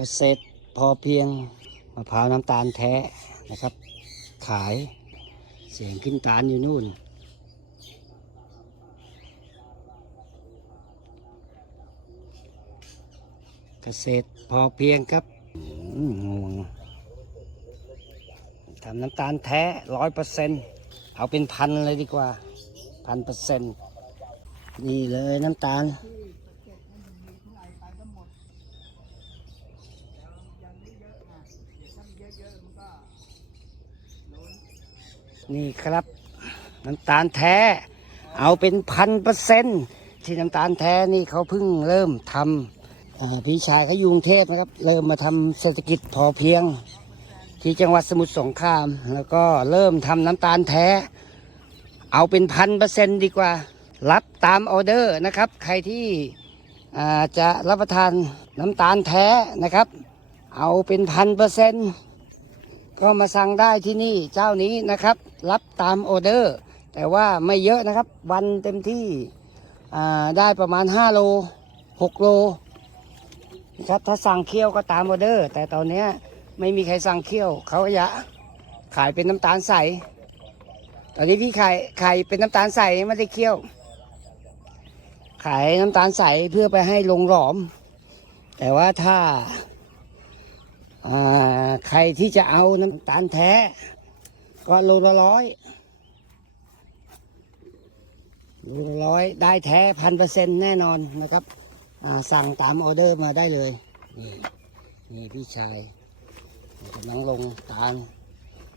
เกษตรพอเพียงมะพร้าวน้ำตาลแท้นะครับ ขายเสียงขึ้นตาลอยู่นู่น เกษตรพอเพียงครับงวงทำน้ำตาลแท้ร้อยเปอร์เซ็นต์เอาเป็นพันเลยดีกว่าพันเปอร์เซ็นต์นี่เลยน้ำตาล นี่ครับ น้ำตาลแท้ เอาเป็นพันเปอร์เซ็นต์ที่น้ำตาลแท้นี่เขาเพิ่งเริ่มทำพี่ชายเขายุงเทพนะครับ เริ่มมาทำเศรษฐกิจพอเพียง ที่จังหวัดสมุทรสงคราม แล้วก็เริ่มทำน้ำตาลแท้ เอาเป็นพันเปอร์เซ็นต์ดีกว่า รับตามออเดอร์นะครับ ใครที่จะรับประทานน้ำตาลแท้นะครับ เอาเป็นพันเปอร์เซ็นต์ ก็มาสั่งได้ที่นี่เจ้านี้นะครับ รับตามออเดอร์ แต่ว่าไม่เยอะนะครับ วันเต็มที่ได้ประมาณ 5 โล 6 โลนะครับถ้าสั่งเคี่ยวก็ตามออเดอร์ แต่ตอนนี้ไม่มีใครสั่งเคี่ยวเขาจะขายเป็นน้ำตาลใส ตอนนี้พี่ขายขายเป็นน้ำตาลใสไม่ได้เคี่ยว ขายน้ำตาลใสเพื่อไปให้ลงหลอม แต่ว่าถ้า ใครที่จะเอาน้ำตาลแท้ ก็โลละร้อยโลละร้อยได้แท้พันเปอร์เซ็นต์แน่นอนนะครับอ่าสั่งตามออเดอร์มาได้เลย นี่นี่พี่ชายกำลังลงตาล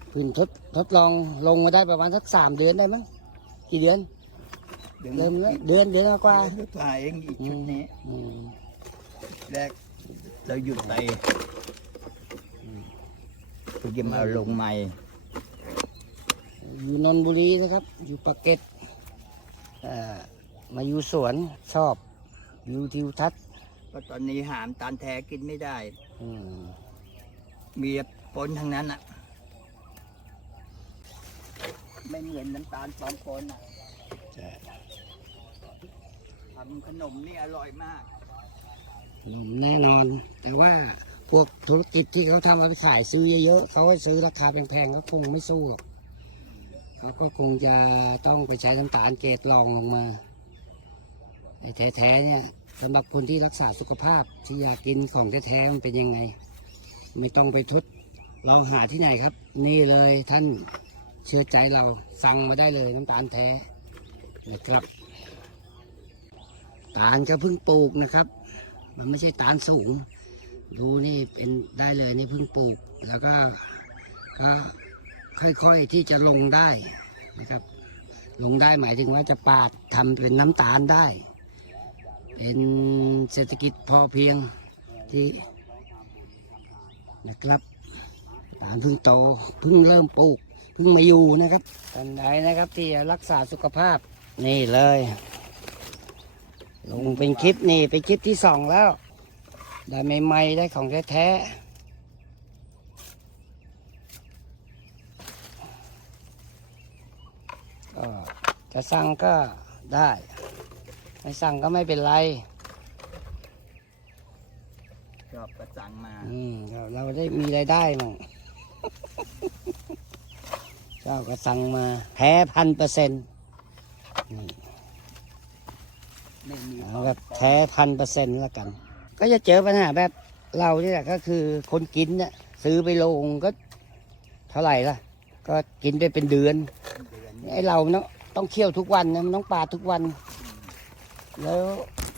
เพื้นทดทดลองลงมาได้ประมาณสักสามเดือนได้มั้งกี่เดือนเริ่มแล้วเดือนเดือนกว่าเดือนกว่าเองอีกชุดนี้อืมแรกเราหยุดไป เพื่อจะมาลงใหม่ อยู่นนทบุรีนะครับ อยู่ปากเกร็ดเอ่อมาอยู่สวนชอบวิวทิวทัศน์ก็ตอนนี้หามตาลแท้กินไม่ได้ อืมมีปนทั้งนั้นอะไม่เหมือนน้ำตาลปลอมปนอะใช่ทำขนมนี่อร่อยมาก ขนมแน่นอน แต่ว่า พวกธุรกิจที่เขาทำเอาไปขายซื้อเยอะๆเขาซื้อราคาแพงๆเขาคงไม่สู้หรอกเขาก็คงจะต้องไปใช้น้ำตาลเกรดรองลงมาไอ้แท้ๆเนี่ยสำหรับคนที่รักษาสุขภาพที่อยากกินของแท้ๆมันเป็นยังไง ไม่ต้องไปทดลองหาที่ไหนครับ นี่เลยท่านเชื่อใจเราสั่งมาได้เลยน้ำตาลแท้นะครับตาลก็เพิ่งปลูกนะครับ มันไม่ใช่ตาลสูง ดูนี่เป็นได้เลยนี่เพิ่งปลูก แล้วก็ก็ค่อยๆที่จะลงได้นะครับ ลงได้หมายถึงว่าจะปาดทำเป็นน้ำตาลได้ เป็นเศรษฐกิจพอเพียงที่นะครับตาลเพิ่งโตเพิ่งเริ่มปลูกเพิ่งมาอยู่นะครับท่านใดนะครับที่รักษาสุขภาพนี่เลย ลงเป็นคลิปนี่เป็นคลิปที่สองแล้ว ได้ใหม่ๆได้ของแท้ๆก็จะสั่งก็ได้ ไม่สั่งก็ไม่เป็นไรชอบประสั่งมา อืมเราเราได้มีรายได้มั่งเจ้าก็สั่งมาแท้พันเปอร์เซ็นต์ไม่มีเอาแบบแท้พันเปอร์เซ็นต์แล้วกัน ก็จะเจอปัญหาแบบเราเนี่ยแหละก็คือคนกินเนี่ยซื้อไปลงก็เท่าไหร่ล่ะ ก็กินไปเป็นเดือนเดือนไอ้เราเนาะต้องเคี่ยวทุกวันนะมันต้องปาดทุกวัน แล้ว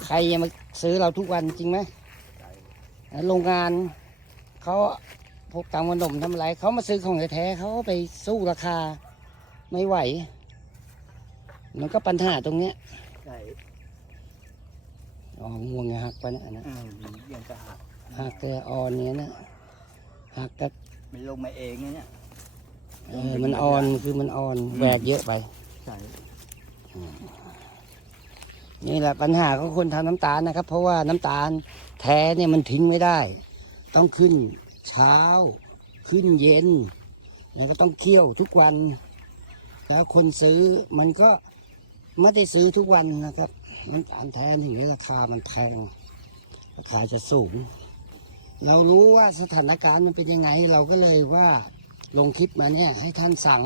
ใครจะมาซื้อเราทุกวันจริงไหมโรงงานเขาพวกตามขนมทำอะไรเขามาซื้อของแท้ๆเขาไปสู้ราคาไม่ไหว มันก็ปัญหาตรงเนี้ย ใช่อ๋อง่วงหักไปนะอันนะอืมยังจะหักหักแต่อ่อนเนี้ยนะหักก็มันลงมาเองนะเนี่ยเออมันอ่อนคือมันอ่อนแหวกเยอะไป ใช่นี่แหละปัญหาของคนทำน้ำตาลนะครับ เพราะว่าน้ำตาลแท้เนี่ยมันทิ้งไม่ได้ ต้องขึ้นเช้า ขึ้นเย็น แล้วก็ต้องเคี่ยวทุกวัน แล้วคนซื้อมันก็ไม่ได้ซื้อทุกวันนะครับ น้ำตาลแท้ถึงได้ราคามันแพง ราคาจะสูง เรารู้ว่าสถานการณ์มันเป็นยังไง เราก็เลยว่าลงคลิปมาเนี่ยให้ท่านสั่ง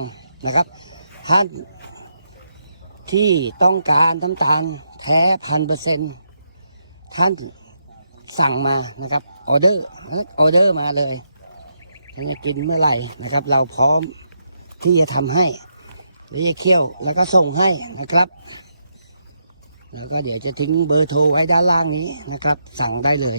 นะครับ ท่านที่ต้องการน้ำตาลแท้พันเปอร์เซ็นท่านสั่งมานะครับออเดอร์ออเดอร์มาเลยท่านจะกินเมื่อไหร่นะครับ เราพร้อมที่จะทำให้หรือจะเคี่ยวแล้วก็ส่งให้นะครับ แล้วก็เดี๋ยวจะทิ้งเบอร์โทรไว้ด้านล่างนี้นะครับ สั่งได้เลย